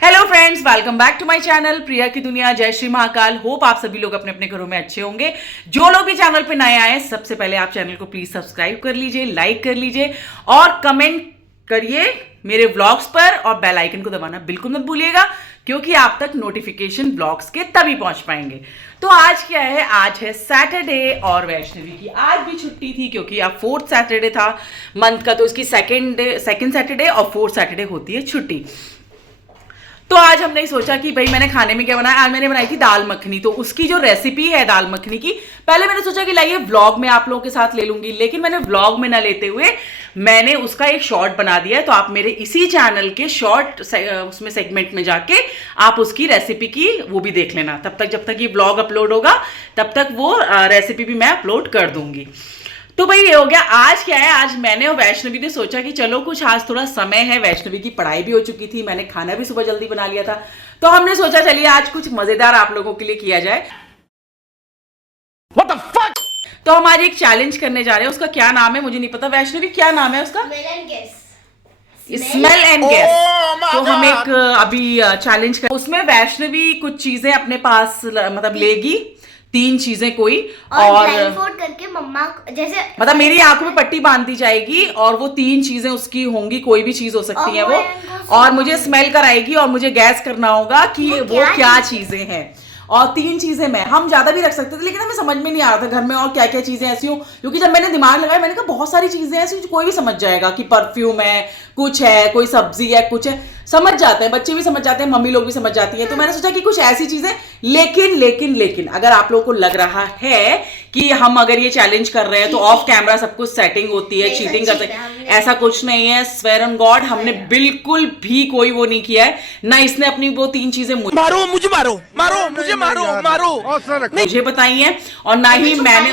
Hello friends, welcome back to my channel Priya की दुनिया। जय श्री महाकाल। होप आप सभी लोग अपने अपने घरों में अच्छे होंगे। जो लोग भी चैनल पे नए आए, सबसे पहले आप चैनल को प्लीज सब्सक्राइब कर लीजिए, लाइक कर लीजिए और कमेंट करिए मेरे व्लॉग्स पर, और बेल आइकन को दबाना बिल्कुल मत भूलिएगा, क्योंकि आप तक नोटिफिकेशन व्लॉग्स के तभी पहुंच पाएंगे। तो आज क्या है, आज है सैटरडे और वैष्णवी की आज भी छुट्टी थी, क्योंकि अब फोर्थ सैटरडे था मंथ का, तो उसकी सेकेंड सैटरडे और फोर्थ सैटरडे होती है छुट्टी। तो आज हमने सोचा कि भाई मैंने खाने में क्या बनाया। आज मैंने बनाई थी दाल मखनी। तो उसकी जो रेसिपी है दाल मखनी की, पहले मैंने सोचा कि लाइए व्लॉग में आप लोगों के साथ ले लूंगी, लेकिन मैंने व्लॉग में ना लेते हुए मैंने उसका एक शॉर्ट बना दिया है। तो आप मेरे इसी चैनल के शॉर्ट उसमें सेगमेंट में जाके आप उसकी रेसिपी की वो भी देख लेना। तब तक जब तक ये व्लॉग अपलोड होगा तब तक वो रेसिपी भी मैं अपलोड कर दूंगी। तो भाई ये हो गया। आज क्या है, आज मैंने और वैष्णवी ने सोचा कि चलो कुछ आज थोड़ा समय है, वैष्णवी की पढ़ाई भी हो चुकी थी, मैंने खाना भी सुबह जल्दी बना लिया था, तो हमने सोचा चलिए आज कुछ मजेदार आप लोगों के लिए किया जाए। What the fuck? तो हम आज एक चैलेंज करने जा रहे हैं। उसका क्या नाम है मुझे नहीं पता। वैष्णवी क्या नाम है उसका? Smell and guess. तो हम एक अभी चैलेंज कर, उसमें वैष्णवी कुछ चीजें अपने पास मतलब लेगी, 3 चीजें कोई, और करके मम्मा जैसे मतलब मेरी आंखों में पट्टी बांधती जाएगी और वो 3 चीजें उसकी होंगी, कोई भी चीज हो सकती है वो, और मुझे स्मेल कराएगी और मुझे गैस करना होगा कि वो क्या चीजें हैं। और 3 चीजें मैं हम ज्यादा भी रख सकते थे, लेकिन हमें समझ में नहीं आ रहा था घर में और क्या क्या चीजें ऐसी हो, क्योंकि जब मैंने दिमाग लगाया मैंने कहा बहुत सारी चीजें ऐसी कोई भी समझ जाएगा कि परफ्यूम है, कुछ है, कोई सब्जी है, कुछ है, समझ जाते हैं, बच्चे भी समझ जाते हैं, मम्मी लोग भी समझ जाती हैं। तो मैंने सोचा कि कुछ ऐसी चीजें, लेकिन अगर आप लोगों को लग रहा है कि हम अगर ये चैलेंज कर रहे हैं तो ऑफ कैमरा सब कुछ सेटिंग होती है, चीटिंग करते हैं, ऐसा कुछ नहीं है। स्वेयर ऑन गॉड, हमने बिल्कुल भी कोई वो नहीं किया है। ना इसने अपनी वो 3 चीजें मारो मुझे मारो मुझे बताई है, और ना ही मैंने,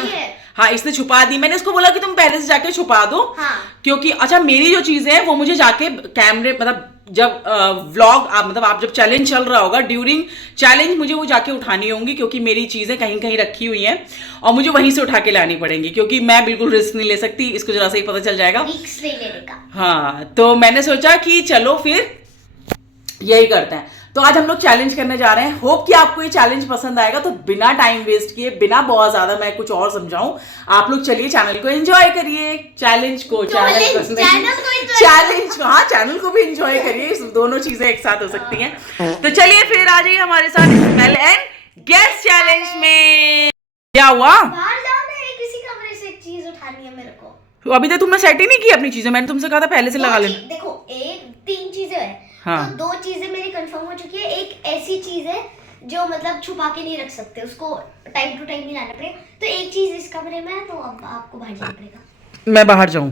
हाँ इसने छुपा दी। मैंने उसको बोला कि तुम पहले से जाके छुपा दो, हाँ। क्योंकि अच्छा मेरी जो चीजें हैं वो मुझे जाके कैमरे मतलब जब व्लॉग मतलब आप जब चैलेंज चल रहा होगा, ड्यूरिंग चैलेंज मुझे वो जाके उठानी होंगी, क्योंकि मेरी चीजें कहीं कहीं रखी हुई हैं और मुझे वहीं से उठा के लानी पड़ेंगी, क्योंकि मैं बिल्कुल रिस्क नहीं ले सकती। इसको जरा सा ही पता चल जाएगा, रिस्क नहीं लेने का। हाँ तो मैंने सोचा कि चलो फिर यही करते हैं। तो आज हम लोग चैलेंज करने जा रहे हैं। होप कि आपको ये चैलेंज पसंद आएगा। तो बिना टाइम वेस्ट किए, बिना बहुत ज्यादा मैं कुछ और समझाऊं, आप लोग चलिए चैनल को एंजॉय करिए, चैलेंज को चैनल को भी एंजॉय करिए। दोनों चीजें एक साथ हो सकती हैं। तो चलिए फिर आ जाइए हमारे साथ स्मेल एंड गेस चैलेंज में। क्या हुआ? बाहर जाओ ना, किसी कमरे से एक चीज उठानी है मेरे को। तो अभी तक तुमने सेट ही नहीं की अपनी चीजें। मैंने तुमसे कहा था पहले से लगा लेना। देखो 3 चीजें है, हाँ। तो 2 चीजें मेरी कंफर्म हो चुकी है। एक ऐसी चीज है जो मतलब छुपा के नहीं रख सकते, उसको टाइम टू टाइम नहीं लाना पड़ेगा। तो एक चीज इस कमरे में है, तो अब आपको बाहर जाना पड़ेगा। मैं बाहर जाऊं?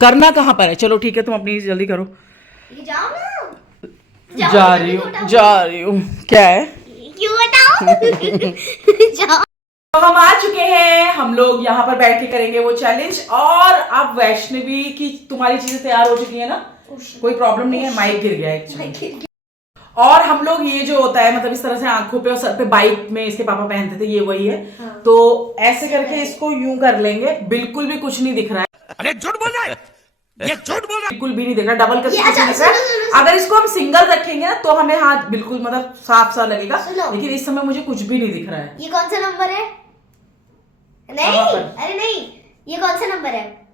करना कहाँ पर है? चलो ठीक है, तुम अपनी जल्दी करो। जाओ ना। जा रही हूँ। क्या है? क्यों बताओ? जाओ। तो हम आ चुके हैं, हम लोग यहाँ पर बैठ के करेंगे वो चैलेंज। और अब वैष्णवी की तुम्हारी चीजें तैयार हो चुकी है ना? कोई प्रॉब्लम नहीं है। माइक गिर गया एक्चुअली। और हम लोग ये जो होता है मतलब इस तरह से आंखों पे और सर पे, बाइक में इसके पापा पहनते थे, ये वही है। हाँ। तो ऐसे करके इसको यूं कर लेंगे, बिल्कुल भी कुछ नहीं दिख रहा है। अरे झूठ बोल रहा है, ये झूठ बोल रहा है। बिल्कुल भी नहीं दिख रहा, डबल करके कुछ अच्छा, नहीं दिख रहा है। अगर इसको हम सिंगल रखेंगे ना तो हमें हाथ बिल्कुल मतलब साफ सा लगेगा, लेकिन इस समय मुझे कुछ भी नहीं दिख रहा है। ये कौन सा नंबर है? नहीं, अरे नहीं, ये कौन सा नंबर है?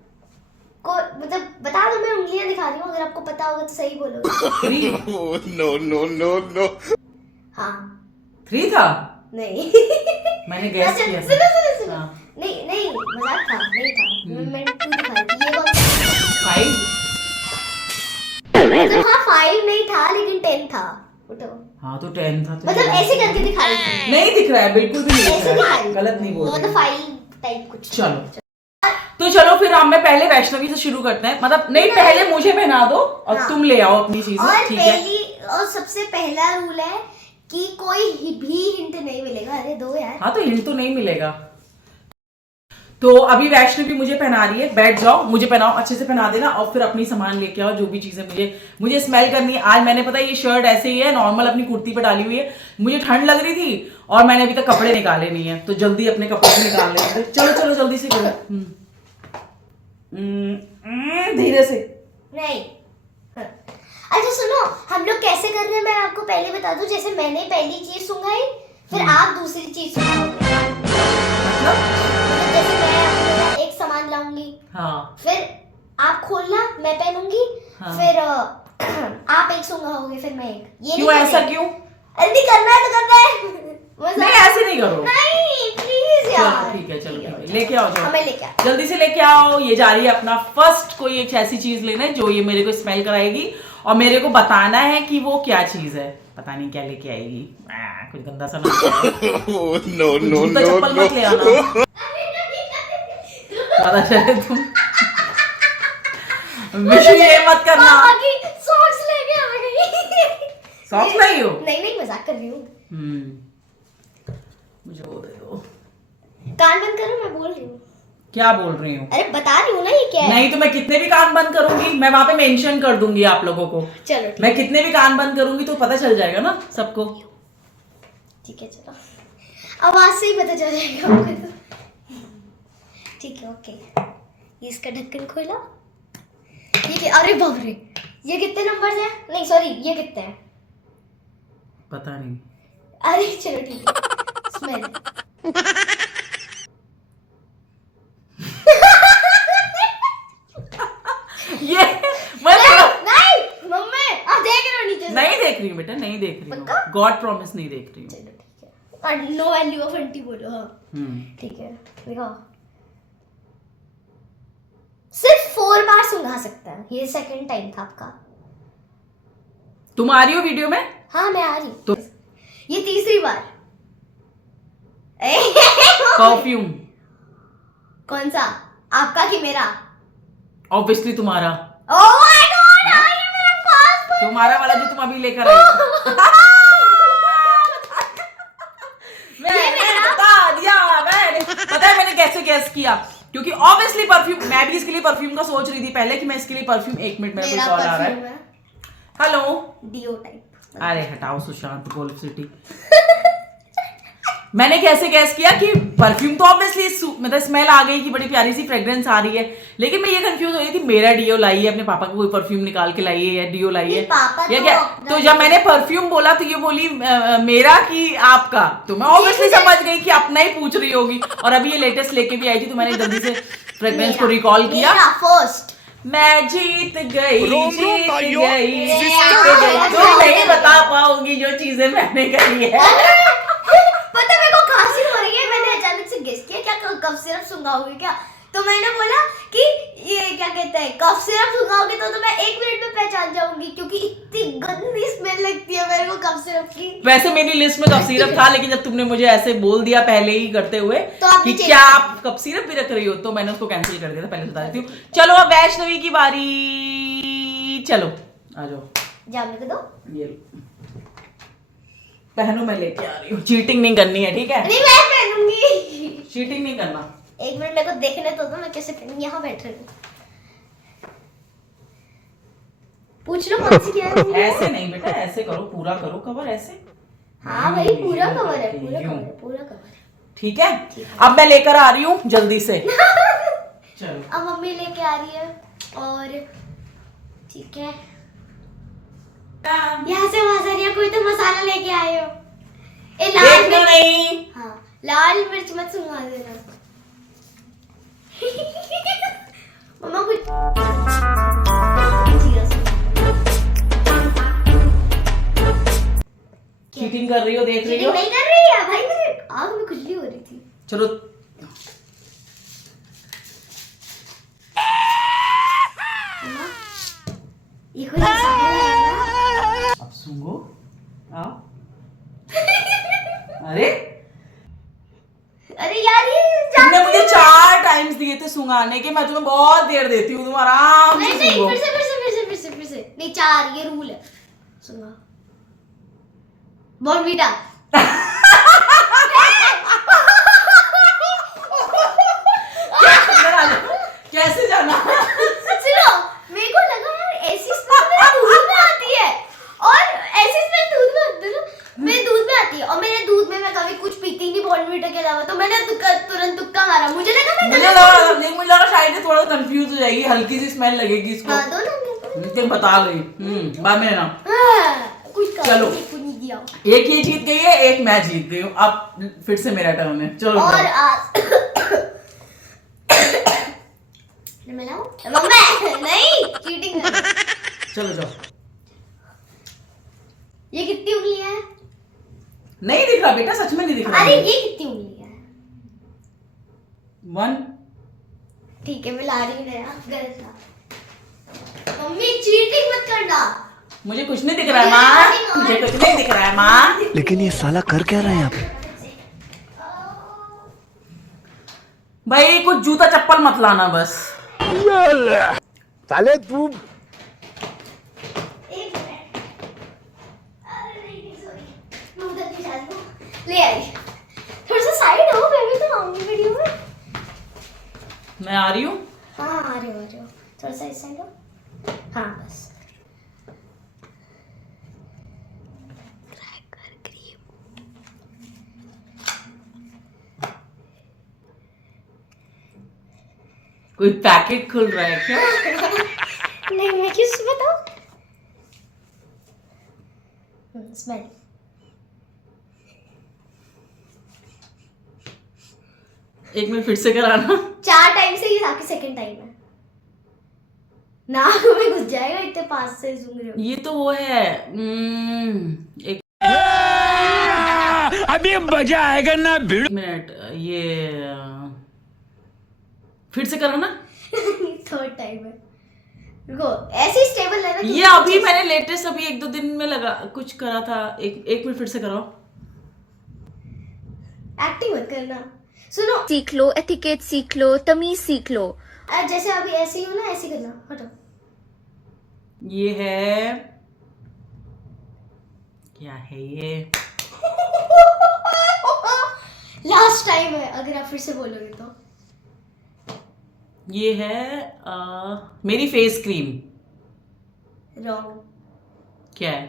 को मतलब बता दो, मैं उंगलियां दिखा रही हूँ, अगर आपको पता होगा तो सही बोलो। नो हाँ 3 था? नहीं। मैंने गैस किया था। सुनो। हाँ। नहीं मजाक था, नहीं था। मैं 2 दिखा रही थी। ये कौन सा? 5? मतलब हाँ 5 नहीं था, लेकिन 10 था। उठो। हाँ तो 10 था। तो मतलब ऐसे करके दिखा रही थी। नहीं दिख रहा है, बिल्कुल भी नहीं दिख ऐसे रहा दिखा है। रही गलत नहीं बोल रही। मतलब 5 टाइप कुछ। चलो तो चलो फिर हम पहले वैष्णवी से शुरू करते हैं। मतलब नहीं, पहले मुझे पहना दो और हाँ। तुम ले आओ अपनी चीजें, और ठीक है? और सबसे पहला रूल है कि कोई भी हिंट नहीं मिलेगा। अरे दो यार। हाँ तो हिंट तो नहीं मिलेगा। तो अभी वैष्णवी मुझे पहना रही है। बैठ जाओ, मुझे पहनाओ, अच्छे से पहना देना, और फिर अपनी सामान लेके आओ, जो भी चीजें मुझे स्मेल करनी है। आज मैंने पता ये शर्ट ऐसे ही है, नॉर्मल अपनी कुर्ती पे डाली हुई है। मुझे ठंड लग रही थी और मैंने अभी तक कपड़े निकाले नहीं है, तो जल्दी अपने कपड़े निकाल लेते। चलो जल्दी से करो। धीरे से। नहीं। हाँ। अच्छा सुनो, हम लोग कैसे कर रहे हैं मैं आपको पहले बता दूं। जैसे मैंने पहली चीज सुंघाई, फिर आप दूसरी चीज सुंघाओगे। मतलब जैसे मैं अपना एक सामान लाऊंगी, हाँ फिर आप खोलना, मैं पहनूंगी, हाँ। फिर आप एक सुंघाओगे, फिर मैं एक। ये क्यों, नहीं ऐसा करेंगे। क्यों? अरे नहीं करना है तो करना है। मजाक- नहीं ऐसे नहीं करो। नहीं प्लीज चलो यार। ठीक है, चलो ठीक है, लेके आओ जाओ। हमें लेके आओ। जल्दी से लेके आओ। ये जा रही है अपना फर्स्ट कोई एक ऐसी चीज लेने जो ये मेरे को स्मेल कराएगी और मेरे को बताना है कि वो क्या चीज है। पता नहीं क्या लेके आएगी। कुछ गंदा सा ना no, no, जूता no, चप्पल मत ले आना, no. पता चले तुम विशु ये मत करना। पापा की सॉक्स लेके आ गई। सॉक्स लाई हो? नहीं नहीं, मजाक कर रही हूँ। मुझे वो दे दो। कान बंद करो, मैं बोल रही हूँ। क्या बोल रही हूँ? अरे बता रही हूँ ना ये क्या है। नहीं तो मैं कितने भी कान बंद करूंगी, मैं वहां पे मेंशन कर दूंगी आप लोगों को। चलो ठीक मैं कितने भी कान बंद करूंगी तो पता चल जाएगा ना सबको। ठीक है, चलो आवाज से ही पता चल जाएगा हमको तो। ठीक है, ओके। ये इसका ढक्कन खोला। ये अरे बाप रे, ये कितने नंबर है? नहीं सॉरी, ये कितने हैं? पता नहीं। अरे चलो ठीक है। स्मेल। ये मैं नहीं मम्मी, आप देख रहे हो नीचे से? नहीं देख रही हूँ बेटा, नहीं देख रही पक्का? हूँ। गॉड प्रॉमिस नहीं देख रही हूँ। चलो ठीक है। और नो वैल्यू ऑफ आंटी बोलो। हाँ ठीक है, देखो सिर्फ 4 बार सुना सकता है। ये सेकंड टाइम था आपका। तुम आ रही हो वीडियो में? हाँ मैं आ रही हूँ। तो ये तीसरी बार। परफ्यूम कौन सा, आपका कि मेरा? ऑब्वियसली तुम्हारा। ओह माय गॉड, ये मेरा पास। तुम्हारा वाला जो तुम अभी लेकर आई हो। मैंने बता दिया। पता है मैंने कैसे गैस किया? क्योंकि ऑब्वियसली परफ्यूम, मैं भी इसके लिए परफ्यूम का सोच रही थी पहले कि मैं इसके लिए परफ्यूम। 1 मिनट में कोई मेरा कॉल आ रहा परफ्यूम है। है हेलो। Deo type. अरे हटाओ सुशांत गोल्फ सिटी। मैंने कैसे गैस किया कि परफ्यूम तो ऑब्वियसली मतलब स्मेल आ गई कि बड़ी प्यारी सी फ्रेग्रेंस आ रही है, लेकिन मैं ये कंफ्यूज हो रही थी मेरा डियो लाई है, अपने पापा को कोई परफ्यूम निकाल के लाई है या डियो लाई है पापा या तो क्या? तो जब मैंने परफ्यूम बोला तो ये बोली मेरा कि आपका, तो मैं ऑब्वियसली समझ गई कि अपना ही पूछ रही होगी। और अभी ये लेटेस्ट लेके भी आई थी तो मैंने जल्दी से फ्रेग्रेंस को रिकॉल किया। फर्स्ट मैं जीत गई, रोम जीत रोम ताइयों, गई, जीत जीत गई। गई। तुम नहीं बता पाओगी जो चीजें मैंने करी है। पता है मेरे को खांसी हो रही है। मैंने अचानक से गेस किया क्या कफ सिरप सुंघाओगे क्या, तो मैंने बोला कि ये क्या कहते हैं, कफ सिरप सुंघाओगे तो मैं 1 मिनट में पहचान जाऊंगी, क्योंकि इतनी गंदी स्मेल लगती है मेरे को कफ सिरप की। वैसे मेरी लिस्ट में कप सिरप था, लेकिन जब तुमने मुझे ऐसे बोल दिया पहले ही करते हुए तो आपने कि change क्या कर आप कप सिरप भी रख रही हो, तो मैंने उसको कैंसिल कर दिया था। पहले बता देती हूँ। चलो अब वैष्णवी की बारी। चलो आ जाओ, जाने को दो। ये लो। पहनो, मैं लेके आ रही हूँ। चीटिंग नहीं करनी है, ठीक है? नहीं मैं पहनूंगी। चीटिंग नहीं करना। 1 मिनट मेरे को देखने तो दो, मैं कैसे पहनूंगी। यहाँ बैठ रही हूँ। पूछ लो कौन सी क्या है। ऐसे नहीं बेटा, ऐसे करो, पूरा करो कवर ऐसे। हाँ भाई पूरा कवर है, पूरा यूं। कवर है, पूरा कवर है। ठीक है, अब मैं लेकर आ रही हूँ जल्दी से। चलो अब मम्मी लेके आ रही है और ठीक है। यहाँ से आवाज आ रही है, कोई तो मसाला लेके आए हो। ए लाल देखना मिर्च। नहीं। हाँ लाल मिर्च मत सुंघा देना। मम्मा कुछ चीटिंग कर रही हो, देख रही चीटिंग हो? नहीं कर रही है भाई, मेरे आग में खुजली हो रही थी। चलो मम्मा, ये कोई मसाला है अब सूंघो। आओ। अरे अरे यार ये तुमने मुझे 4 टाइम्स दिए थे सुंघाने के, मैं तुम्हें बहुत देर देती हूँ, तुम आराम नहीं से नहीं, सूंघो। फिर से नहीं 4, ये रूल है। सुना बॉर्नवीटा। कैसे जाना? सुनो मेरे को लगा यार ऐसी स्मेल मेरे दूध में आती है, और ऐसी स्मेल दूध में आती है ना, मेरे दूध में आती है, और मेरे दूध में मैं कभी कुछ पीती नहीं बॉर्नवीटा के अलावा, तो मैंने तुरंत तुक्का मारा। मुझे लगा मैं मुझे लगा शायद थोड़ा कंफ्यूज हो जाएगी, हल्की सी स्मेल लगेगी इसको। हाँ दो ना। देख बता गई बाद में लेना। कुछ कर चलो। कुछ नहीं दिया। एक ये जीत गई है, एक मैं जीत गई हूँ। अब फिर से मेरा टर्न है। चलो और जाओ। आज मिलाऊं? मम्मी नहीं चीटिंग कर। चलो जाओ। ये कितनी उंगलियां है? नहीं दिख रहा बेटा, सच में नहीं दिख रहा। अरे ये कितनी उंगलियां है? 1 ठीक है मैं ला रही हूँ नया। गलत था। मम्मी चीटिंग मत करना। मुझे कुछ नहीं दिख रहा है माँ, मुझे कुछ नहीं दिख रहा है माँ। लेकिन ये साला कर क्या रहा है यहाँ पे? भाई कुछ जूता चप्पल मत लाना बस। साले तू एक मिनट। अरे नहीं सॉरी। मैं उधर की शादी को ले आई। थोड़ा सा साइड हो, मैं भी तो आऊंगी वीडियो में। मैं आ रही हूँ। हाँ आ रहे हो। थोड़ा सा इस साइड हो। हाँ बस। कोई पैकेट खुल रहा है क्या? नहीं मैं किस बताऊं? स्मेल। एक मिनट फिर से कराना। 4 टाइम से ये आपकी सेकंड टाइम है। नाक में घुस जाएगा इतने पास से सूंघ रहे हो। ये तो वो है एक अभी मजा आएगा ना भिड़। मिनट, ये फिर से करो ना। थर्ड टाइम है। रुको ऐसे स्टेबल है ना। ये अभी मैंने लेटेस्ट अभी 1-2 दिन में लगा कुछ करा था। एक मिनट फिर से करो। एक्टिंग मत करना। सुनो सीख लो, एथिकेट सीख लो, तमीज सीख लो। जैसे अभी ऐसे ही हो ना, ऐसे करना। हटो। ये है क्या है ये? लास्ट टाइम है, अगर आप फिर से बोलोगे तो। ये है मेरी फेस क्रीम। रॉन्ग। क्या है?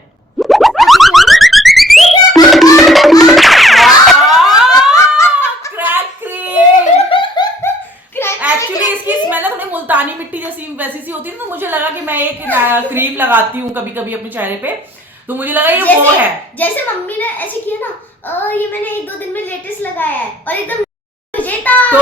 Crack cream. एक्चुअली इसकी स्मेल ना थोड़ी मुल्तानी मिट्टी जैसी वैसी सी होती है, तो मुझे लगा कि मैं एक क्रीम लगाती हूँ कभी कभी अपने चेहरे पे, तो मुझे लगा ये वो है। जैसे मम्मी ने ऐसे किया ना, ये मैंने 1-2 दिन में लेटेस्ट लगाया है और एकदम तो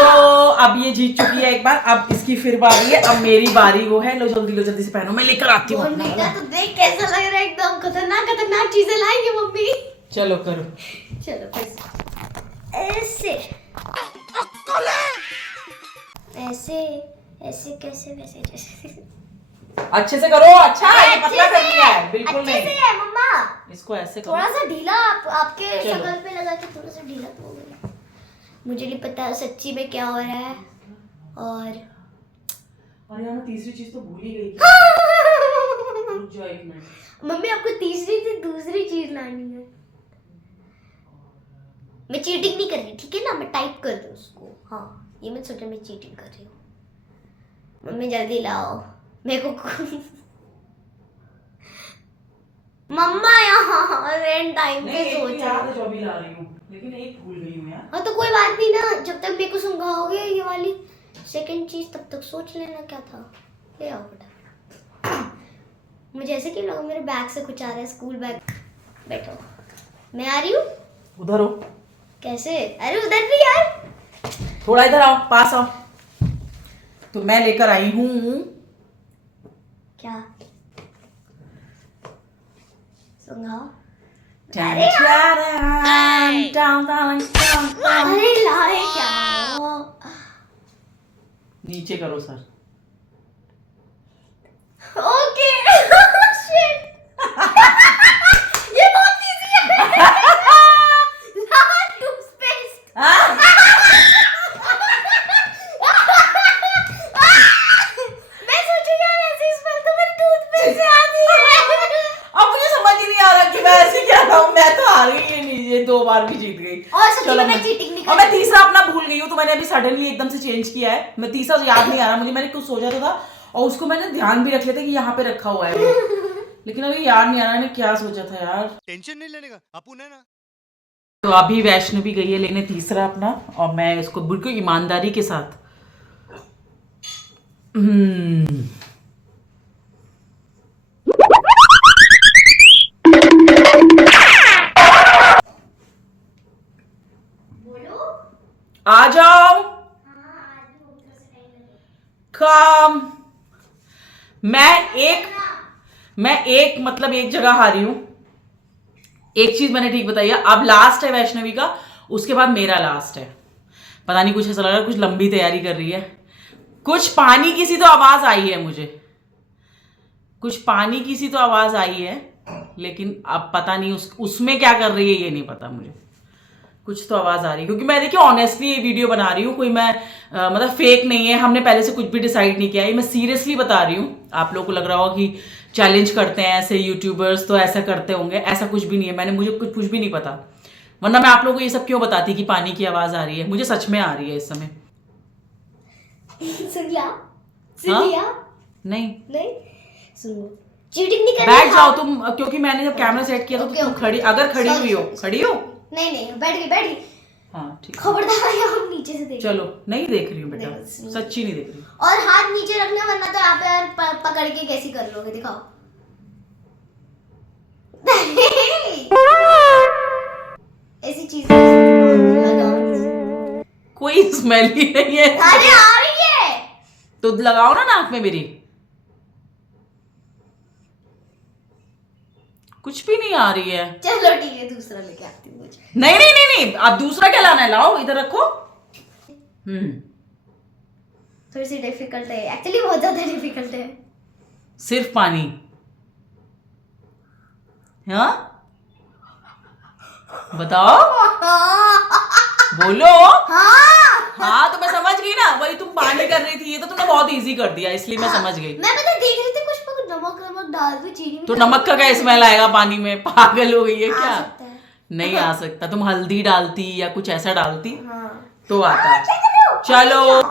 अब ये जीत चुकी है एक बार। अब इसकी फिर बारी है, अब मेरी बारी वो है। लो जल्दी से पहनो, मैं लेकर आती हूँ अपना वाला। तो देख कैसा लग रहा है, एकदम खतरनाक चीजें लाएंगे मम्मी। चलो करो। चलो ऐसे ऐसे ऐसे कैसे वैसे जैसे अच्छे से करो। अच्छा ये पतला कर दिया है, बिल्कुल अच्छे नहीं। से है मम्मा। इसको ऐसे करो। थोड़ा सा ढीला आपके चलो। शक्ल पे लगा के थोड़ा सा ढीला तो हो गया। मुझे नहीं पता सच्ची में क्या हो रहा है। और अरे यार मैं तीसरी चीज तो भूल ही गई थी। रुक जाओ 1 मिनट। मम्मी आपको तीसरी से दूसरी चीज लानी है। मैं चीटिंग नहीं कर रही, ठीक है ना? मैं टाइप कर दूं उसको। हाँ ये मत सोचो मैं चीटिंग कर रही हूँ। मम्मी जल्दी लाओ मेरे को। मम्मा यहाँ रेंट टाइम पे नहीं, सोच एक याद है जो अभी ला रही हूँ, लेकिन एक भूल गई हूँ यार। हाँ तो कोई बात नहीं ना, जब तक मेरे को सुंघाओगे ये वाली सेकंड चीज तब तक सोच लेना क्या था। ले आओ बेटा। मुझे ऐसे क्यों लगा मेरे बैग से कुछ आ रहा है, स्कूल बैग। बैठो मैं आ रही हूँ। उधर हो। कैसे? अरे उधर भी यार। थोड़ा इधर आओ, पास आओ। तो मैं लेकर आई हूँ क्या? सुंघाओ। अरे अरे लाए क्या वो? नीचे करो सर। ओके। शिट। ये बहुत इजी है। टूथपेस्ट। मैं सोचू यार ऐसी स्मेल तो मेरे टूथपेस्ट से आती है। अब मुझे समझ ही नहीं आ रहा कि मैं ऐसे क्या लाऊं। मैं तो हार गई, ये नहीं, ये 2 बार भी जीत गई। और सच्ची चलो में मैं चीटिंग नहीं कर और मैं तीसरा अपना भूल गई हूँ, तो मैंने अभी सडनली एकदम से चेंज किया है। मैं तीसरा याद नहीं आ रहा मुझे। मैंने कुछ सोचा तो था और उसको मैंने ध्यान भी रख लिया था कि यहाँ पे रखा हुआ है वो, लेकिन अभी याद नहीं आ रहा मैंने क्या सोचा था यार। टेंशन नहीं लेने का अपुन है ना। तो अभी वैष्णवी गई है लेने तीसरा अपना, और मैं इसको बिल्कुल ईमानदारी के साथ काम मैं एक मतलब एक जगह हारी हूं। एक चीज मैंने ठीक बताई है, अब लास्ट है वैष्णवी का, उसके बाद मेरा लास्ट है। पता नहीं, कुछ ऐसा लग रहा है कुछ लंबी तैयारी कर रही है। कुछ पानी की सी तो आवाज आई है मुझे, कुछ पानी की सी तो आवाज आई है, लेकिन अब पता नहीं उसमें क्या कर रही है ये नहीं पता मुझे। कुछ तो आवाज आ रही है, क्योंकि मैं देखिए ऑनेस्टली ये वीडियो बना रही हूँ, कोई मैं मतलब फेक नहीं है, हमने पहले से कुछ भी डिसाइड नहीं किया है, मैं सीरियसली बता रही हूँ। आप लोगों को लग रहा होगा कि चैलेंज करते हैं ऐसे यूट्यूबर्स तो ऐसा करते होंगे, ऐसा कुछ भी नहीं है। मुझे कुछ भी नहीं पता, वरना मैं आप लोगों को ये सब क्यों बताती कि पानी की आवाज आ रही है। मुझे सच में आ रही है इस समय। सुन लिया? नहीं सुनो, चीटिंग नहीं करनी। बैठ जाओ तुम, क्योंकि मैंने जब कैमरा सेट किया तो तुम खड़ी, अगर खड़ी हुई हो, खड़ी हो। नहीं बैठ गई। हाँ ठीक, खबरदार हम नीचे से देख। चलो नहीं देख रही हूँ बेटा, नहीं, सच्ची नहीं देख रही। और हाथ नीचे रखना, वरना तो आप यार पकड़ के कैसे कर लोगे, दिखाओ। ऐसी चीजें लगाओ। कोई स्मेल ही नहीं है। अरे आ रही है तो लगाओ ना नाक में मेरी। कुछ भी नहीं आ रही है। चलो ठीक है, दूसरा लेके आती हूँ मुझे। नहीं, अब दूसरा क्या लाना है, लाओ इधर रखो। थोड़ी सी डिफिकल्ट है एक्चुअली, बहुत ज्यादा डिफिकल्ट है। सिर्फ पानी। हाँ बताओ, बोलो। हाँ तो मैं समझ गई ना, वही तुम पानी कर रही थी, ये तो तुमने बहुत इजी कर दिया, इसलिए मैं समझ गई। मैं पता देख रही थी कुछ नमक डाल दो, चीनी तो नमक का क्या स्मेल आएगा पानी में, पागल हो गई है क्या? सकता है। नहीं आ सकता। तुम हल्दी डालती या कुछ ऐसा डालती तो हाँ, आता। चलो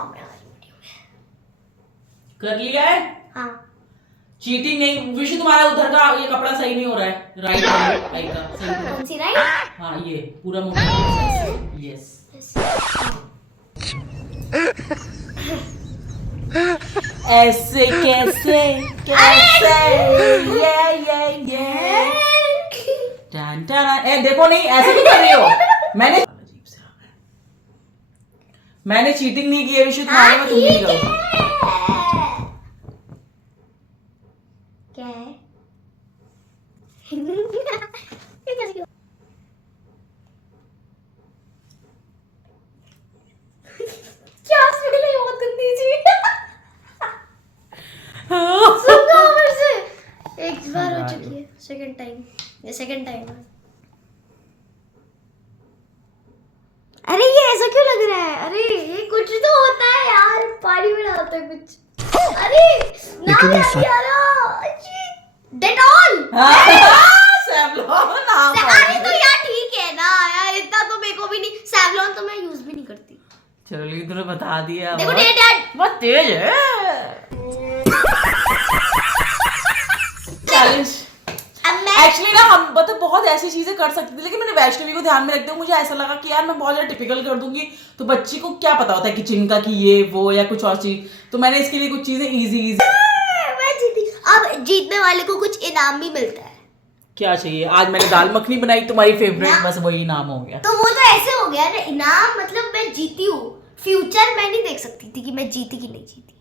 कर लिया है। हाँ। चीटिंग नहीं विशु, तुम्हारा उधर का ये कपड़ा सही नहीं हो रहा है, राइट आई का सही। कौन सी राइट? हाँ ये पूरा मोटा। यस ऐसे कैसे ये ए देखो, नहीं ऐसे क्यों कर रही हो? मैंने चीटिंग नहीं की है विशु, तुम्हारे में तुम नहीं करो। क्या है? क्या स्मेल है, बहुत गंदी सी। सुनो फिर से, एक बार हो चुकी है, सेकंड टाइम, ये सेकंड टाइम है। अरे ये ऐसा क्यों लग रहा है? अरे ये कुछ तो होता है यार, पानी में डालते हैं कुछ। अरे नाम याद डेटॉल। सेवलॉन नाम अरे तो यार ठीक है ना यार, इतना तो मेरे को भी नहीं, सेवलॉन तो मैं यूज भी नहीं करती। चलो लेकिन तूने बता दिया। देखो डैड बहुत तेज है। चैलेंज अब मैं एक्चुअली ना हम मतलब बहुत ऐसी चीजें कर सकते थे, लेकिन मैंने वैष्णवी को ध्यान में रखते हुए मुझे ऐसा लगा कि यार मैं बहुत ज्यादा टिपिकल कर दूंगी तो बच्ची को क्या पता होता है किचन का कि ये वो या कुछ और चीज, तो मैंने इसके लिए कुछ चीजें इजी मैं जीती। अब जीतने वाले को कुछ इनाम भी मिलता है। क्या चाहिए? आज मैंने दाल मखनी बनाई, तुम्हारी फेवरेट, बस वही नाम हो गया। तो वो तो ऐसे हो गया ना इनाम, मतलब मैं जीती हूँ। फ्यूचर मैं नहीं देख सकती थी कि मैं जीती कि नहीं जीती।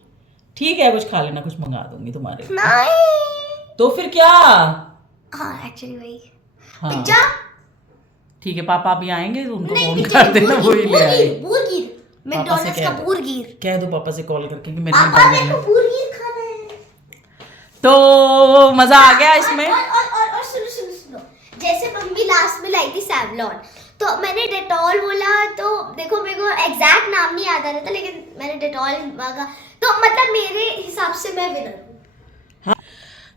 ठीक है, कुछ खा लेना, कुछ मंगा दूंगी तुम्हारे लिए। नहीं तो फिर क्या? हाँ एक्चुअली वही हाँ पिज्जा। ठीक है, पापा अभी आएंगे तो उनको नहीं फोन पिज्जा कर देना, वही ले आए। बूरगीर मैकडॉनल्ड्स का बूरगीर। कह दो पापा से कॉल करके कि मेरे पापा लिए मेरे को बूरगीर खाना है। तो मजा आ गया इसमें। और सुनो, जैसे मम्मी लास्ट में लाई थी सेवलॉन, तो मैंने डेटॉल बोला, तो देखो मेरे को एग्जैक्ट नाम नहीं याद आ रहा था, लेकिन मैंने डेटॉल मांगा, तो मतलब मेरे हिसाब से मैं विनर हूँ।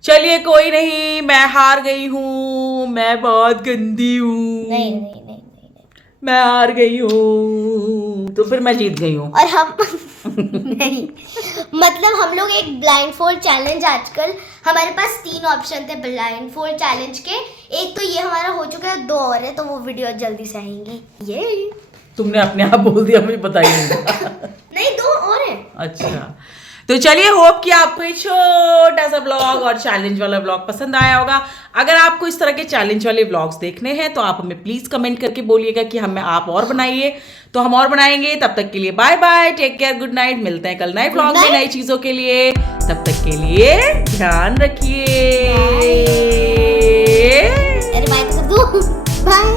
चलिए कोई नहीं, मैं हार गई हूँ, मैं बहुत गंदी हूँ। नहीं मैं हार गई हूँ, तो फिर मैं जीत गई हूँ। और हम नहीं, मतलब हम लोग एक ब्लाइंड फोल्ड चैलेंज, आजकल हमारे पास 3 ऑप्शन थे ब्लाइंड फोल्ड चैलेंज के। एक तो ये हमारा हो चुका है, 2 और है, तो वो वीडियो जल्दी से आएंगी। ये तुमने अपने आप बोल दिया, मुझे पता ही नहीं था। नहीं 2 और है। अच्छा तो चलिए, होप कि आपको ये छोटा सा ब्लॉग और चैलेंज वाला ब्लॉग पसंद आया होगा। अगर आपको इस तरह के चैलेंज वाले ब्लॉग्स देखने हैं तो आप हमें प्लीज कमेंट करके बोलिएगा कि हमें आप और बनाइए, तो हम और बनाएंगे। तब तक के लिए bye bye, take care, good night. मिलते हैं कल नए ब्लॉग में नई चीजों के लिए। तब तक के लिए ध्यान रखिए। अरे बाय तो सब दो बाय।